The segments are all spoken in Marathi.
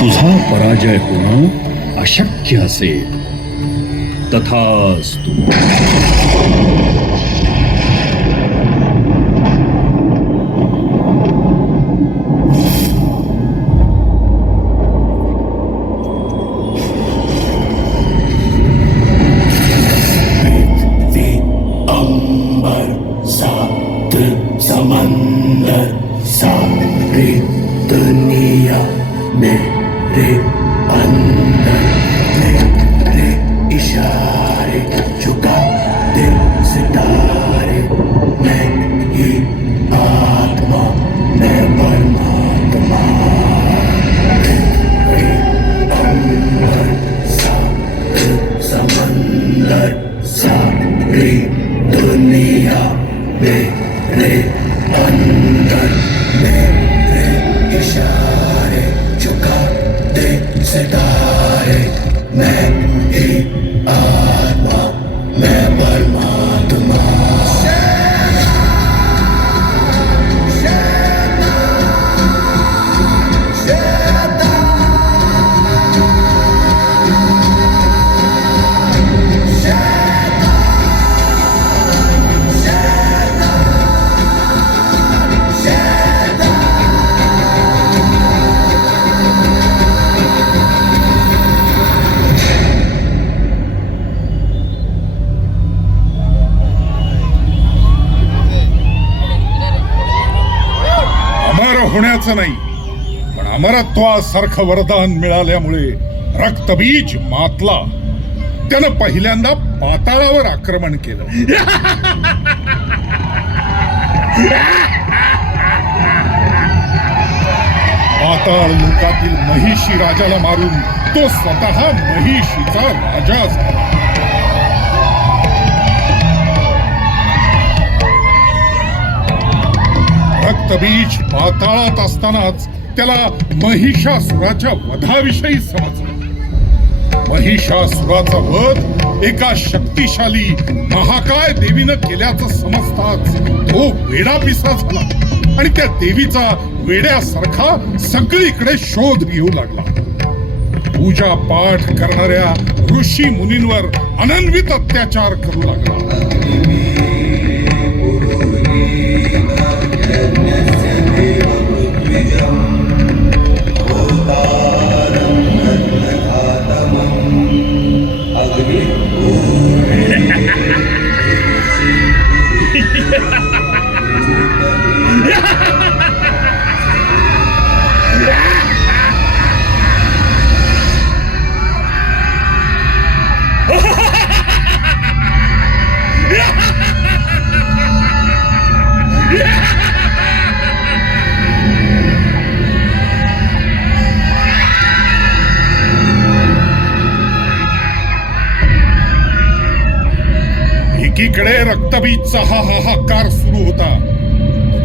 तुझा पराजय होणं अशक्य असेल. तथास्तु. समंदर सारी दुनिया मेरे अंदर, मेरे इशारे झुका दे सितारे. मैं ही आत्मा, मैं परमात्मा. मेरे अंदर सारी समंदर सारी दुनिया मेरे अंदर, मेरे इशारे झुका दे सितारे. मैं ही आत्मा, मैं परमात्मा. होण्याचं नाही, पण अमरत्वासारखं वरदान मिळाल्यामुळे रक्तबीज मातला. त्यानं पहिल्यांदा पाताळावर आक्रमण केलं. पाताळ लोकातील महिषी राजाला मारून तो स्वतः महिषीचा राजा झाला. रक्तबीज पाताळात असतानाच त्याला महिषासुराच्या वधाविषयी समजलं. महिषासुराचा वध एका शक्तिशाली महाकाय देवीनं केल्याचं समजताच तो वेडापिसा झाला आणि त्या देवीचा वेड्यासारखा सगळीकडे शोध घेऊ लागला. पूजा पाठ करणाऱ्या ऋषी मुनींवर अनन्वित अत्याचार करू लागला. एकीकडे रक्तबीजचा हा हाहाकार सुरू होता,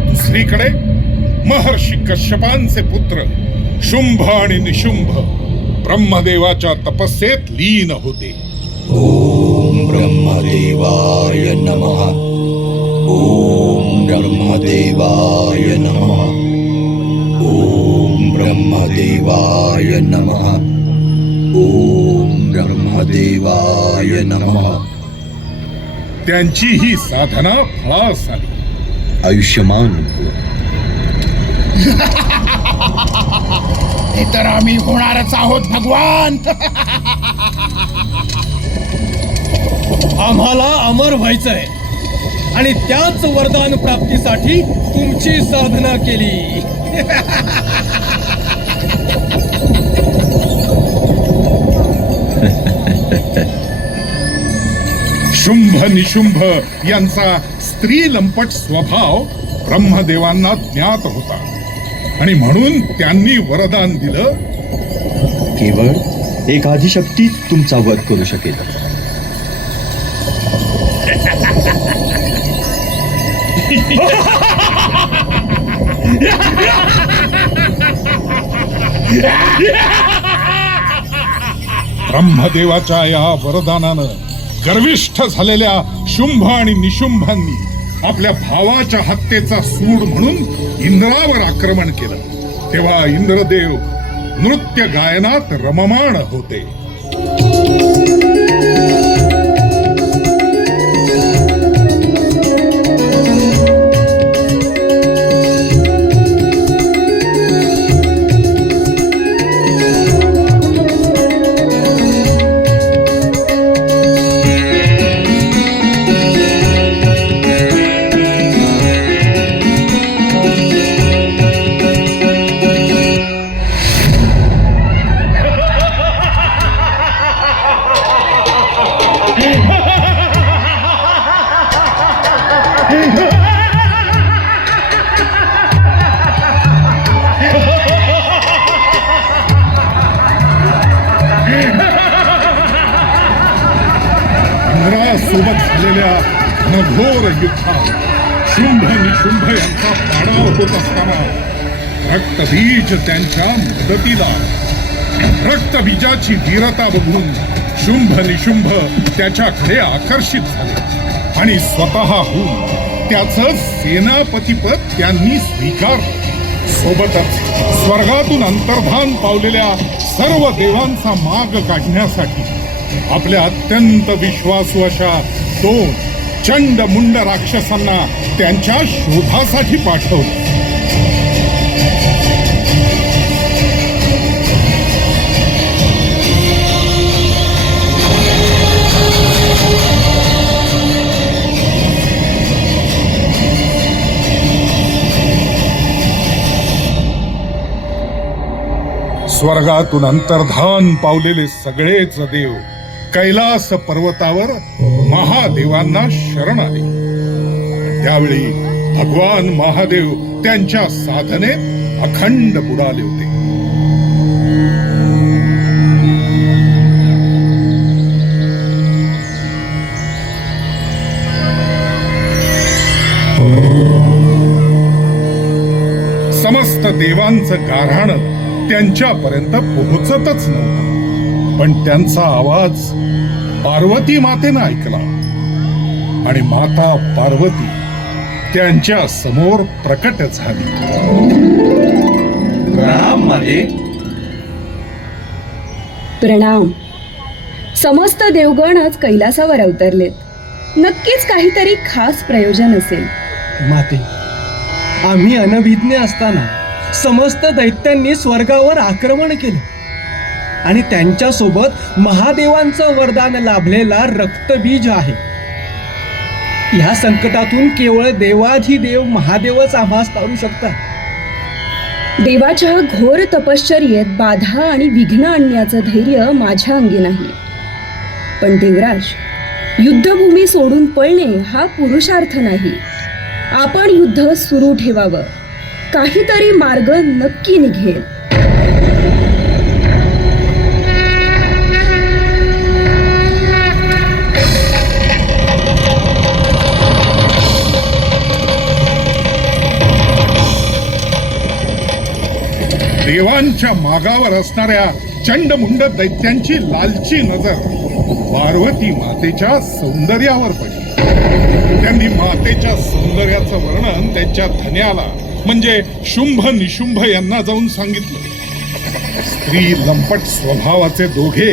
दुसरीकडे महर्षी कश्यपांचे पुत्र शुंभ आणि निशुंभ ब्रह्मदेवाच्या तपस्येत लीन होते. ओम ब्रह्मदेवाय नमः. ओम ब्रह्मदेवाय नमः. ओम ब्रह्मदेवाय नमः. ओम ब्रह्मदेवाय नमः. त्यांची ही साधना फळास आली. आयुष्यमान भव. हे तर आम्ही होणारच आहोत भगवान. आम्हाला अमर व्हायचंय आणि त्याच वरदान प्राप्तीसाठी तुमची साधना केली. शुंभ निशुंभ यांचा स्त्री लंपट स्वभाव ब्रह्मदेवांना ज्ञात होता आणि म्हणून त्यांनी वरदान दिलं, केवळ एक आदिशक्तीच तुमचा वध करू शकेल. ब्रह्मदेवाच्या या वरदानानं गर्विष्ठ झालेल्या शुंभ आणि निशुंभांनी आपल्या भावाच्या हत्येचा सूड म्हणून इंद्रावर आक्रमण केलं. तेव्हा इंद्रदेव नृत्य गायनात रममाण होते. सोबत झालेल्या घनघोर युद्धात शुंभ निशुंभ यांचा पाडाव होत असताना रक्तबीज त्यांच्या मदतीला. रक्तबीजाची वीरता बघून शुंभ निशुंभ त्याच्याकडे आकर्षित झाले आणि स्वतःहून त्याचं सेनापतिपद त्यांनी स्वीकारलं. सोबतच स्वर्गातून अंतर्धान पावलेल्या सर्व देवांचा माग काढण्यासाठी आपल्या अत्यंत विश्वासू अशा 2 चंड मुंड राक्षसांना त्यांच्या शोधासाठी पाठवलं. स्वर्गातून अंतर्धान पावलेले सगळेच देव कैलास पर्वतावर महादेवांना शरण आले. त्यावेळी भगवान महादेव त्यांच्या साधनेत अखंड बुडाले होते. समस्त देवांचं गाऱ्हाण त्यांच्यापर्यंत पोहोचतच नव्हतं. पण त्यांचा आवाज पार्वती मातेनं ऐकला आणि माता पार्वती त्यांच्या समोर प्रकट झाली. प्रणाम माते. प्रणाम. समस्त देवगण आज कैलासावर अवतरलेत. नक्कीच काहीतरी खास प्रयोजन असेल. माते, आम्ही अनभिज्ञ असताना समस्त दैत्यांनी स्वर्गावर आक्रमण केलं आणि त्यांच्यासोबत महादेवांचं वरदान लाभलेला रक्तबीज आहे. ह्या संकटातून केवळ देवाधिदेव महादेवच आम्हास तारू शकतात. देवाच्या घोर तपश्चर्येत बाधा आणि विघ्न आणण्याचं धैर्य माझ्या अंगी नाही. पण देवराज, युद्धभूमी सोडून पळणे हा पुरुषार्थ नाही. आपण युद्ध सुरू ठेवावं. काहीतरी मार्ग नक्की निघेल. देवांच्या मागावर असणाऱ्या चंडमुंड दैत्यांची लालची नजर पार्वती मातेच्या सौंदर्यावर पडली. त्यांनी मातेच्या सौंदर्याचं वर्णन त्यांच्या धन्याला म्हणजे शुंभ निशुंभ यांना जाऊन सांगितलं. स्त्री लंपट स्वभावाचे दोघे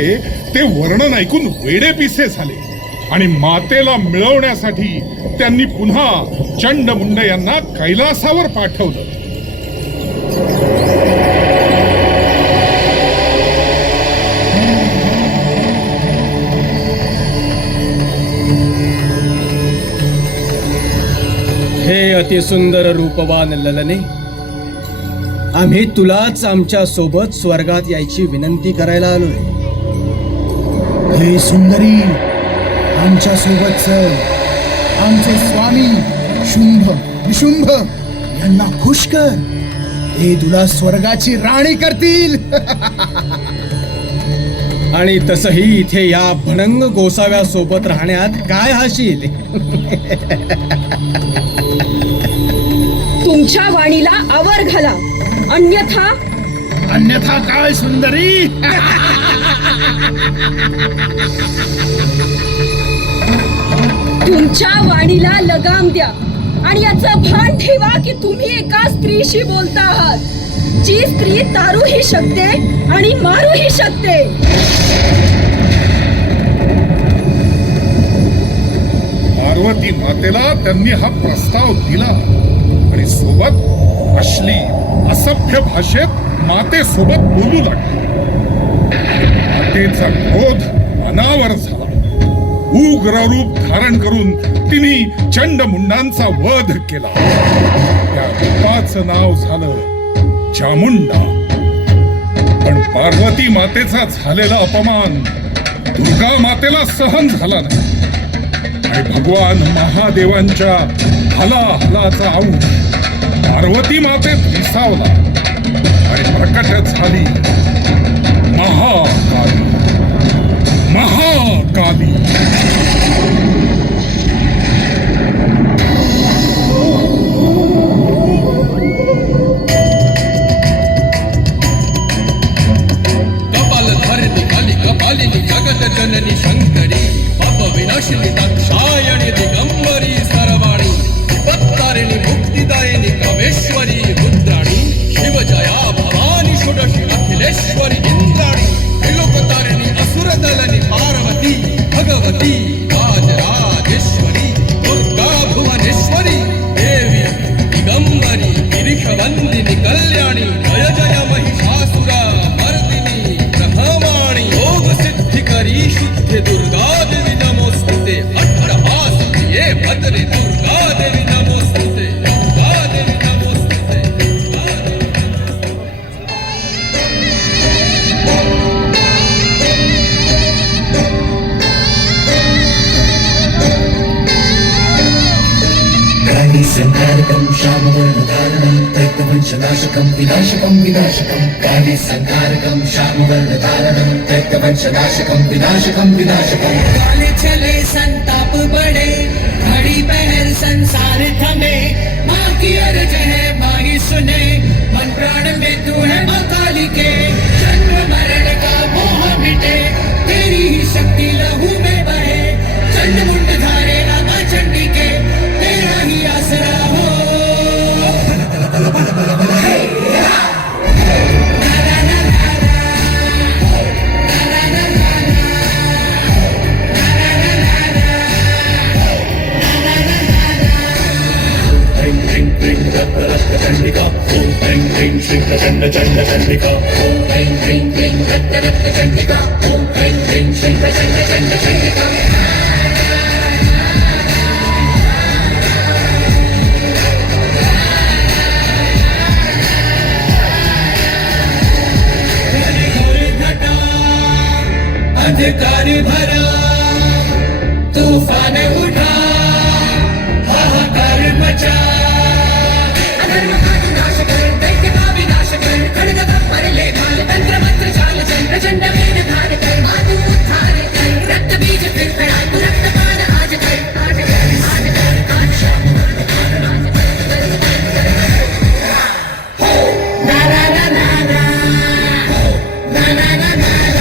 ते वर्णन ऐकून वेडेपिसे झाले आणि मातेला मिळवण्यासाठी त्यांनी पुन्हा चंडमुंड यांना कैलासावर पाठवलं. हे अतिसुंदर रूपवान ललने, आम्ही तुलाच आमच्या सोबत स्वर्गात यायची विनंती करायला आलोय. हे सुंदरी, आमच्या सोबत चल. आमचे स्वामी शुंभ निशुंभ यांना खुश कर. ते तुला स्वर्गाची राणी करतील. आणि तसही इथे या भणंग गोसाव्या सोबत राहण्यात काय हाशील? तुमच्या वाणीला आवर घाला, अन्यथा काय सुंदरी? तुमच्या वाणीला लगाम द्या आणि याचं भान ठेवा की तुम्ही एका स्त्रीशी बोलता आहात. जी स्त्री तारूही शकते आणि मारूही शकते. पार्वती मातेला त्यांनी हा प्रस्ताव दिला आणि सोबत अश्लील असभ्य भाषेत मातेसोबत बोलू लागले. मातेचा क्रोध अनावर झाला. उग्र रूप धारण करून तिने चंडमुंडांचा वध केला. त्या रूपाचं नाव झालं चामुंडा. पण पार्वती मातेचा झालेला अपमान दुर्गा मातेला सहन झाला नाही आणि भगवान महादेवांच्या हलाहलाचा अंश पार्वती मातेत विसावला आणि प्रकट झाली महाकाली. महाकाली. कपालधारिणी काली कपालिनी जगत जननी शंकरी पाप विनाशिनी दाक्षायणी दिगंबरी सर्वाणी विपत्तारिणी मुक्तिदायिनी कामेश्वरी रुद्राणी शिवजया भवानी षोडशी अखिलेश्वरी इंद्राणी त्रिलोकतारिणी असुरदलनी पार्वती भगवती राजराजेश्वरी दुर्गा भुवनेश्वरी देवी दिगंबरी गिरीशवंदिनी कल्याणी जय जय महिषासुरा मर्दिनी ब्रह्माणी योग सिद्धिकरी शुद्धि दुर्गा देवी नमोस्तुते. अट्टहासप्रिये भद्रे दुर्गा देवी नमोस्तुते. दुर्गा देवी नमोस्तुते. दुर्गा देवी नमोस्तुते. संहारकं श्यामवर्णधारणं दैत्यवंशनाशकं विनाशकं विनाशकं. काली संहारकं श्यामवर्णधारणं दैत्यवंशनाशकं विनाशकं विनाशकं. काल चले संताप बढ़े घड़ी पहर संसार थमे. माँ की अर्ज है माही सुने मन प्राण में तू है माँ काली के. जन्म मरण का मोह मिटे तेरी ही शक्ति लहू में बहे. चंड मुंड धारे रामा चंडी के तेरा ही आसरा हो. चंडिका ओम ह्रीं ह्रीं श्रीं प्रचंड चंड चंडिका. ओम ह्रीं ह्रीं ह्रीं रक्त रक्त चंडिका. ओम ह्रीं ह्रीं श्रीं प्रचंड चंड चंडिका. अंधकार भरा तूफान उठा हाहाकार मचा. अधर्म का विनाश कर दैत्य का विनाश कर. खड्ग पर ले भाल तंत्र मंत्र चाल चल प्रचंड वेद धार कर. मातु उद्धार कर रक्त बीज फिर खड़ा तू रक्तपान आज कर. आज कर आज कर आज श्याम वर्ण आज कर. ना ना ना ना ना ना ना ना ना.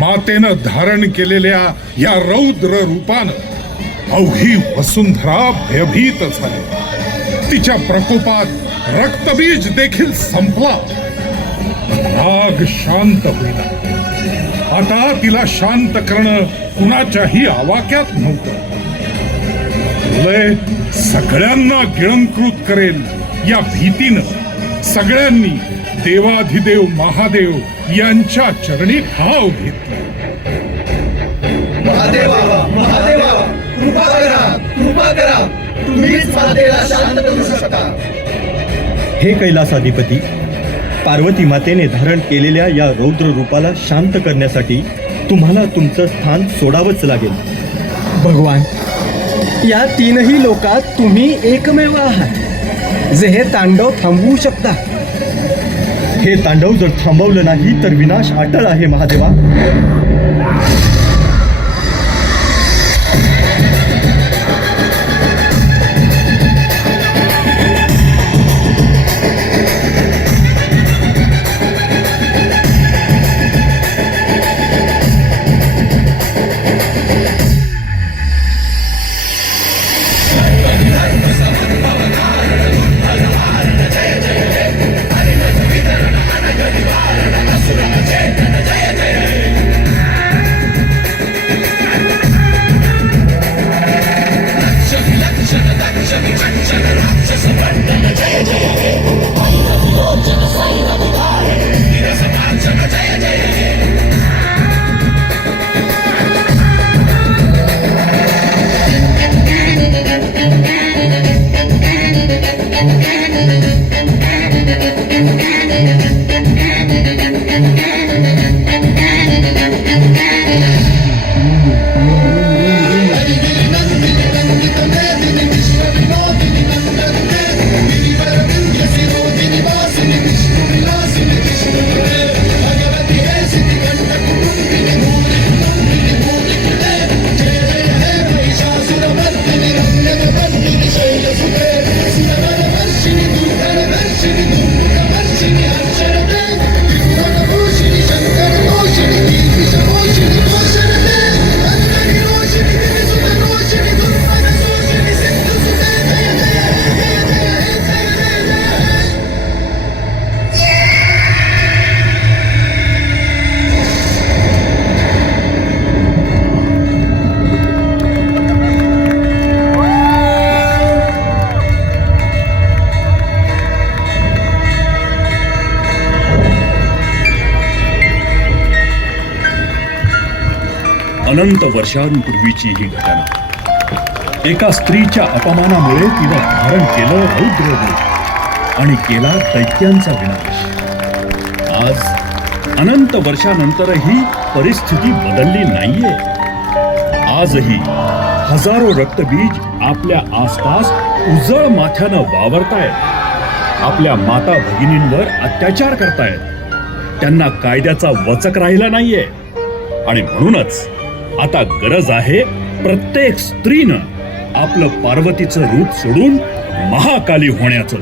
मातेनं धारण केलेल्या या रौद्र रूपानं अवघी वसुंधरा भयभीत झाली. तिच्या प्रकोपात रक्तबीज देखील संपला. राग शांत होईना. आता तिला शांत करणं कुणाच्याही आवाक्यात नव्हतं. लय सगळ्यांना गिळंकृत करेल या भीतीनं सगळ्यांनी देवाधिदेव महादेव यांच्या चरणी ठाव घेतला. महादेवा महादेवा कृपा करा कृपा करा. तुम्हीच मातेला शांत करू शकता. हे कैलासाधिपती, पार्वती मातेने धारण केलेल्या या रौद्र रूपाला शांत करण्यासाठी तुम्हाला तुमचं स्थान सोडावंच लागेल. भगवान, या तीनही लोकात तुम्ही एकमेव आहात जे हे तांडव थांबवू शकता. हे तांडव जर थांबवलं नाही तर विनाश अटळ आहे महादेवा. अनंत वर्षांपूर्वीची ही घटना. एका स्त्रीच्या अपमानामुळे तिनं धारण केलं रौद्र रूप आणि केला दैत्यांचा विनाश. आज अनंत वर्षानंतरही परिस्थिती बदलली नाहीये. आजही हजारो रक्तबीज आपल्या आसपास उजळ माथ्यानं वावरतायत. आपल्या माता भगिनींवर अत्याचार करतायत. त्यांना कायद्याचा वचक राहिला नाहीये. आणि म्हणूनच आता गरज आहे प्रत्येक स्त्रीनं आपलं पार्वतीचं रूप सोडून महाकाली होण्याचं.